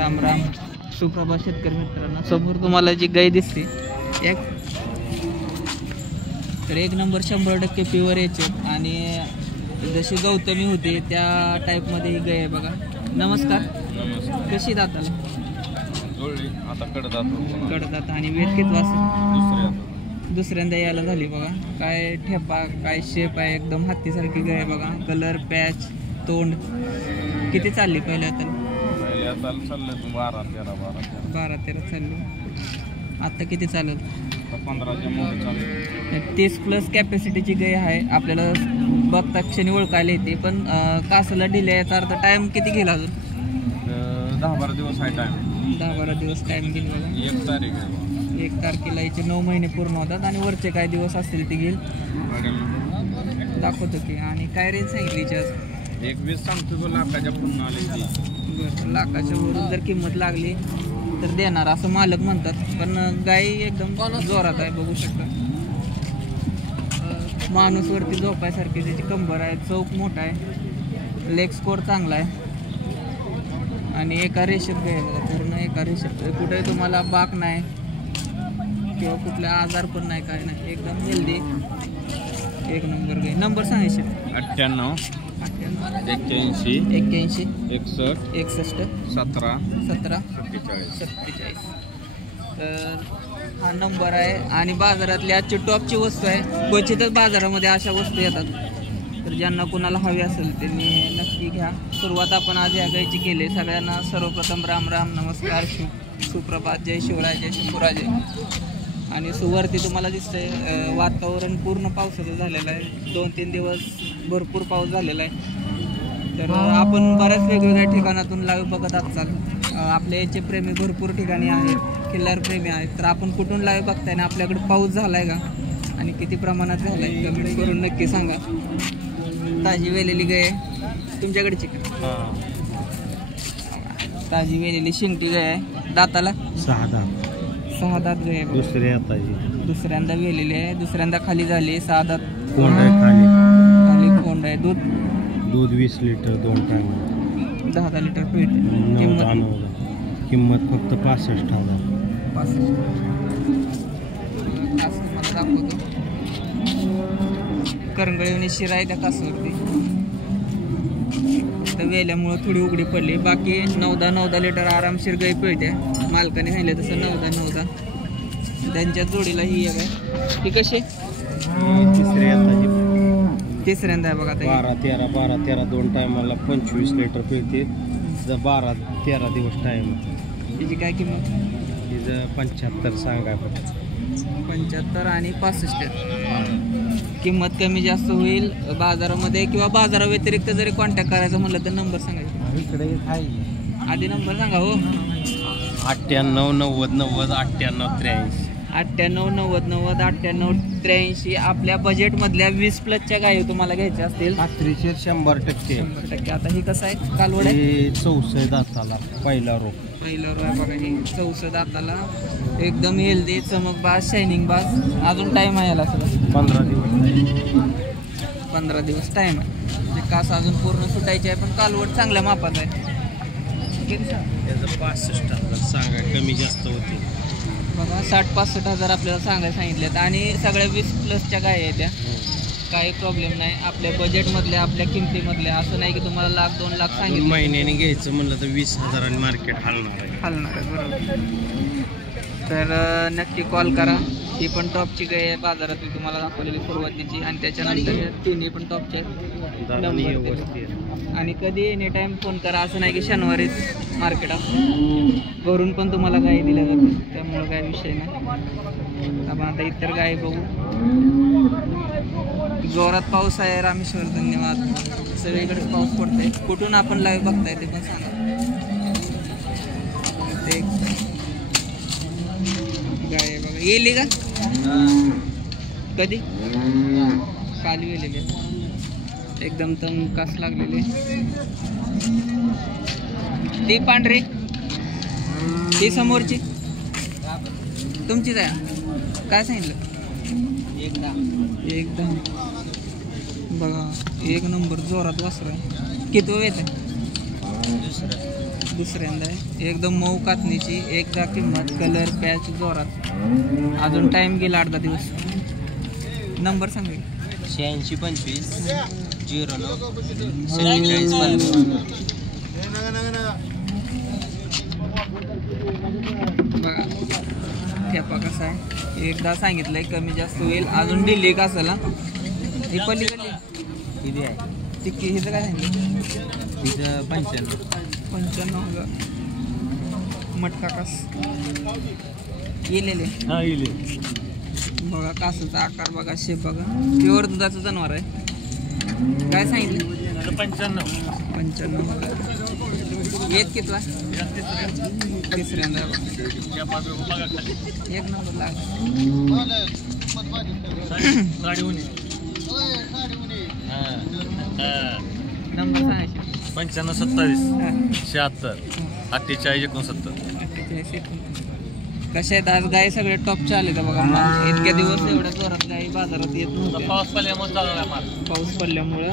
राम राम. सुप्रभात शेतकरी मित्रांनो. समोर तुम्हाला जी गाय दिसते तर एक नंबर 100% प्युअर याचे आणि जशी गौतमी होते त्या टाईपमध्ये ही गाय आहे बघा. नमस्कार. कशी दाताला? आता कडदात आणि वेट किती वाजता? दुसऱ्यांदा यायला झाली बघा. काय ठेपा काय शेप आहे, एकदम हत्तीसारखी गाय बघा. कलर पॅच तोंड. किती चालली पहिल्या तर? 12-13 चालली. आता किती चालत? 30+ कॅपॅसिटीची गाय आहे. आपल्याला बघता क्षणी ओळखायला येते. पण कासाला डिले याचा अर्थ टाइम किती गेला अजून? 10-12 दिवस आहे टाइम. 10-12 दिवस टाइम घेईल बघा. 1 तारखेला याचे 9 महिने पूर्ण होतात आणि वरचे काय दिवस असतील ते घेईल दाखवतो की. आणि काय रेंज सांगितली आज? 21 सांगतो. लाखाच्या पुन्हा आली. बरं, लाखाच्या वरून जर किंमत लागली तर देणार असं मालक म्हणतात. पण गाय एकदम जोरात आहे बघू शकता. माणूस वरती झोपायसारखी त्याची कंबर आहे. चौक मोठा आहे. लेग स्कोर चांगला आहे आणि एका रेषेत गाय बघा. पूर्ण एका रेषेत. कुठे तुम्हाला बाक नाही किंवा कुठला आजार पण नाही, काय नाही. एकदम हेल्दी एक नंबर गाय. नंबर सांगायचे? 98 81 81 61 17 47. तर हा नंबर आहे. आणि बाजारातली आजची टॉपची वस्तू आहे. क्वचितच बाजारामध्ये अशा वस्तू येतात. तर ज्यांना कोणाला हवी असेल त्यांनी नक्की घ्या. सुरुवात आपण आज या गायची केली. सगळ्यांना सर्वप्रथम राम राम, नमस्कार, सुप्रभात, जय शिवराय, जय शंभूराजे. आणि सुवरती तुम्हाला दिसतंय वातावरण पूर्ण पावसाचं झालेलं आहे. 2-3 दिवस भरपूर पाऊस झालेला आहे. तर आपण बऱ्याच वेगवेगळ्या ठिकाणातून लाईव्ह बघत असाल. आपल्या याचे प्रेमी भरपूर ठिकाणी आहेत, किल्लार प्रेमी आहेत. तर आपण कुठून लाईव्ह बघताय ना आपल्याकडे पाऊस झाला आहे का आणि किती प्रमाणात झाला आहे कमेंट करून नक्की सांगा. ताजी वेलेली गाय तुमच्याकडची का? ताजी वेलेली शिंगटी गाय आहे. दाताला 6 दात. 6 दात गाय आहे. दुसऱ्यांदा वेलेली आहे. दुसऱ्यांदा खाली झाली. 6 दात कोंड आहे. खाली कोंड आहे. दूध 20 लिटर 2 टाइम. 10 लिटर पिळते. किंमत फक्त 65,000. दाखवतो. करंगळीने शिरा आहे त्या कासावरती. तर वेल्यामुळं थोडी उघडी पडली. बाकी 9-10 लिटर आरामशीर गाई पिळते. मालकाने सांगितलं तसं 9-10. त्यांच्या जोडीला ही एक आहे. ती कशी? तिसऱ्यांदा आहे बघा. 12-13 2 टायमाला 25 लिटर पिळते. 12-13 दिवस टाइम. तिची काय किंमत? तिचं 75 सांगा. 75 आणि 65. किंमत कमी जास्त होईल बाजारामध्ये किंवा बाजाराव्यतिरिक्त जरी कॉन्टॅक्ट करायचं म्हणलं तर नंबर सांगायचा. इकडे आधी नंबर सांगा हो. 98 90 90 98 83. 98 90 90 98 83. आपल्या बजेटमधल्या 20+ गायी तुम्हाला घ्यायच्या असतील. खात्रीशीर 100%. आता ही कसं आहे? कालवड आहे. 64 दाताला पहिला रोग आहे बघा. ही 64 दाताला एकदम हेल्दी, चमकबाज, शायनिंग बाज. अजून टाईम आहे याला सगळं? 15 दिवस टाईम आहे. म्हणजे कास अजून पूर्ण सुटायची आहे. पण कालवड चांगल्या मापात आहे. त्याचं 65,000 सांगा. कमी जास्त होते बघा. 60-65 हजार आपल्याला सांगायला सांगितलेत. आणि सगळ्या 20+ गाय आहेत त्या. काही प्रॉब्लेम नाही. आपल्या बजेटमधल्या, आपल्या किमतीमधल्या. असं नाही की तुम्हाला 1,00,000 2 लाख सांगितलं. महिन्याने घ्यायचं म्हणलं तर 20,000 आणि मार्केट हलणार आहे. बरोबर. तर नक्की कॉल करा. ही पण टॉपची गाय आहे बाजारातली तुम्हाला दाखवलेली सुरुवातीची. आणि त्याच्यानंतर तिन्ही पण टॉपचे आहेत. आणि कधी एनी टाईम फोन करा. असं नाही की शनिवारीच मार्केट असतं. घरून पण तुम्हाला गाय दिल्या जाते. त्यामुळं काय विषय नाही. आपण आता इतर गाय बघू. जोरात पाऊस आहे रामेश्वर. धन्यवाद. सगळीकडेच पाऊस पडतोय. कुठून आपण लाईव्ह बघताय ते पण सांगा. ते गाय बघा. येईल का? कधी? काल गेलेली. एकदम तंग कास लागलेली. ती पांढरी ती समोरची तुमचीच आहे. काय सांगितलं? एकदम बघा. एक नंबर जोरात वासर आहे. किती वेळ येते? दुसऱ्यांदा आहे एकदम मऊ कातणीची. एकदा किंमत, कलर, पॅच जोरात. अजून टाइम गेला 8-10 दिवस. नंबर सांगेल 8625 09 47. बघा ठेपा कसा आहे. एकदा सांगितलंय कमी जास्त होईल. अजून दिली का असेल. ही पलीकडली किती आहे टिक्की हिचं काय सांगितलं. तिथं 95 मटका कास येलेले. हां येईल. बघा कासाचा आकार बघा, शेप बघा. प्युअर दुधाचं जनावर आहे. काय सांगितलं 95. येत कितवा तिसऱ्यांदा. एक नंबर लाग नंबर सांगायचे 95 27 76 48 69. कशा आहेत आज गाय सगळे टॉपच्या आले तर बघा. इतक्या दिवस एवढ्या जोरात गाई बाजारात येत नव्हत्या. पाऊस पडल्यामुळं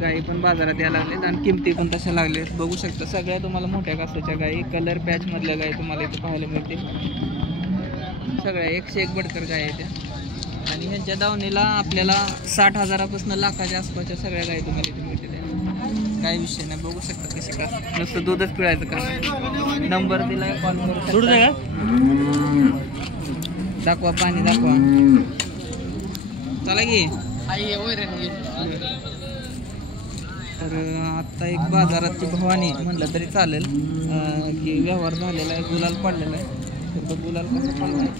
गाई पण बाजारात यायला लागलेत आणि किमती पण तशा लागलेत. बघू शकता सगळ्या तुम्हाला मोठ्या कासाच्या गाई, कलर पॅच मधल्या गाई तुम्हाला इथे पाहायला मिळतील. सगळ्या 101 बडकर गाय आहेत त्या. आणि ह्यांच्या दावणीला आपल्याला 60,000पासून लाखाच्या आसपासच्या सगळ्या गाई तुम्हाला इथे मिळतील. काही विषय नाही. बघू शकता कशी का नुसतं दूधच पिळायचं का. नंबर दिलाय, कॉल करू शकता. दाखवा पाणी दाखवा. चला की. तर आत्ता एक बाजाराची भवानी म्हणलं तरी चालेल की व्यवहार झालेला आहे, गुलाल पडलेला आहे. तर तो गुलाल कसा पडला आहे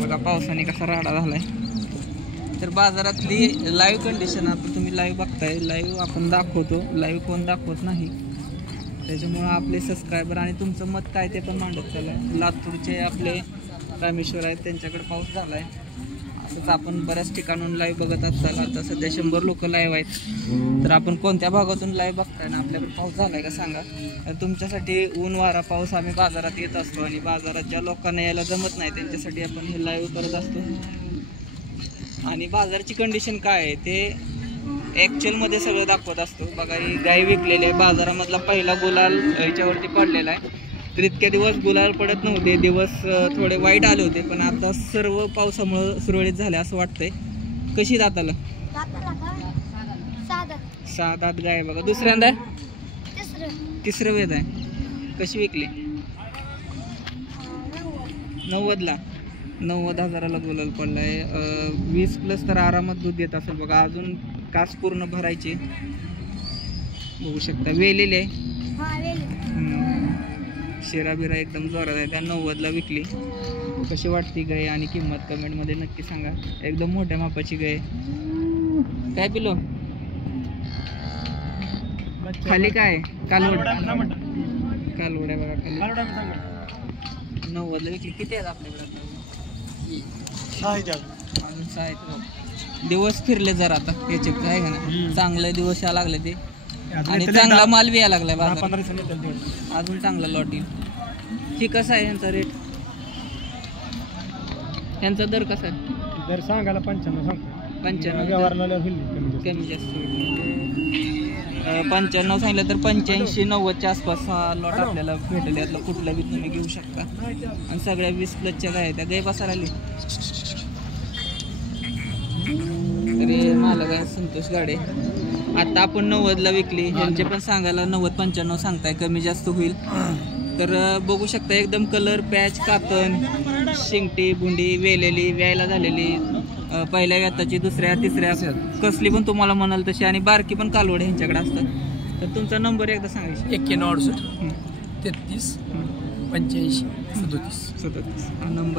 बघा. पावसाने कसा राडा झाला आहे. तर बाजारातली लाईव्ह कंडिशन आता तुम्ही लाईव्ह बघताय. लाईव्ह आपण दाखवतो, लाईव्ह कोण दाखवत नाही. त्याच्यामुळं आपले सबस्क्रायबर आणि तुमचं मत काय ते पण मांडत चाललं आहे. लातूरचे आपले रामेश्वर आहेत, त्यांच्याकडे पाऊस झाला आहे. असंच आपण बऱ्याच ठिकाणून लाईव्ह बघत असाल. आता सध्या 100 लोक लाईव्ह आहेत. तर आपण कोणत्या भागातून लाईव्ह बघताय ना आपल्याकडे पाऊस झाला आहे का सांगा. तर तुमच्यासाठी ऊन वारा पाऊस आम्ही बाजारात येत असतो आणि बाजारात ज्या लोकांना यायला जमत नाही त्यांच्यासाठी आपण हे लाईव्ह करत असतो. आणि बाजाराची कंडिशन काय आहे ते ॲक्च्युअलमध्ये सगळं दाखवत असतो. बघा ही गाय विकलेली आहे. बाजारामधला पहिला गुलाल याच्यावरती पडलेला आहे. तर इतक्या दिवस गुलाल पडत नव्हते, दिवस थोडे वाईट आले होते. पण आता सर्व पावसामुळं सुरळीत झाले असं वाटतंय. कशी दाताला 7-8 गाय बघा. दुसऱ्यांदा तिसरं वेद आहे. कशी विकली 90ला. 90,000ला गुलाल पडलाय. 20+ तर आरामात दूध देत असेल बघा. अजून कास पूर्ण भरायची. बघू शकता वेलेली आहे. शिराबिरा एकदम जोरात आहे. त्या 90ला विकली. कशी वाटते गाय आणि किंमत कमेंटमध्ये नक्की सांगा. एकदम मोठ्या मापाची गाय. काय पिलो खाली काय कालवड आहे बघा खाली. 90ला विकली. किती आहेत आपल्याकडे अजून 6 आहेत. दिवस फिरले जर आता याचे काय का ना. चांगले दिवस या लागले ते आणि चांगला माल बी यायला लागलाय बाजारात. अजून चांगला लॉट येईल. ही कसा आहे यांचा रेट. यांचा दर कसा आहे. दर सांगायला 95 कमी जास्त 95 सांगितलं तर 85-90च्या आसपास लॉट आपल्याला भेटेल. यातलं कुठलं बी तुम्ही घेऊ शकता. आणि सगळ्या 20+ गाय आहेत. त्या गाय बसायला आली तरी मला काय संतोष गाडे. आता आपण 90ला विकली. ह्यांचे पण सांगायला 90-95 सांगताय. कमी जास्त होईल. तर बघू शकता एकदम कलर पॅच कातन शिंगटी बुंडी वेलेली व्यायला झालेली. पहिल्या व्याताची दुसऱ्या तिसऱ्या कसली पण तुम्हाला म्हणाल तशी. आणि बारकी पण कालवड ह्यांच्याकडे असतात. तर तुमचा नंबर एकदा सांगायचा. 91 38 85 37 हा नंबर.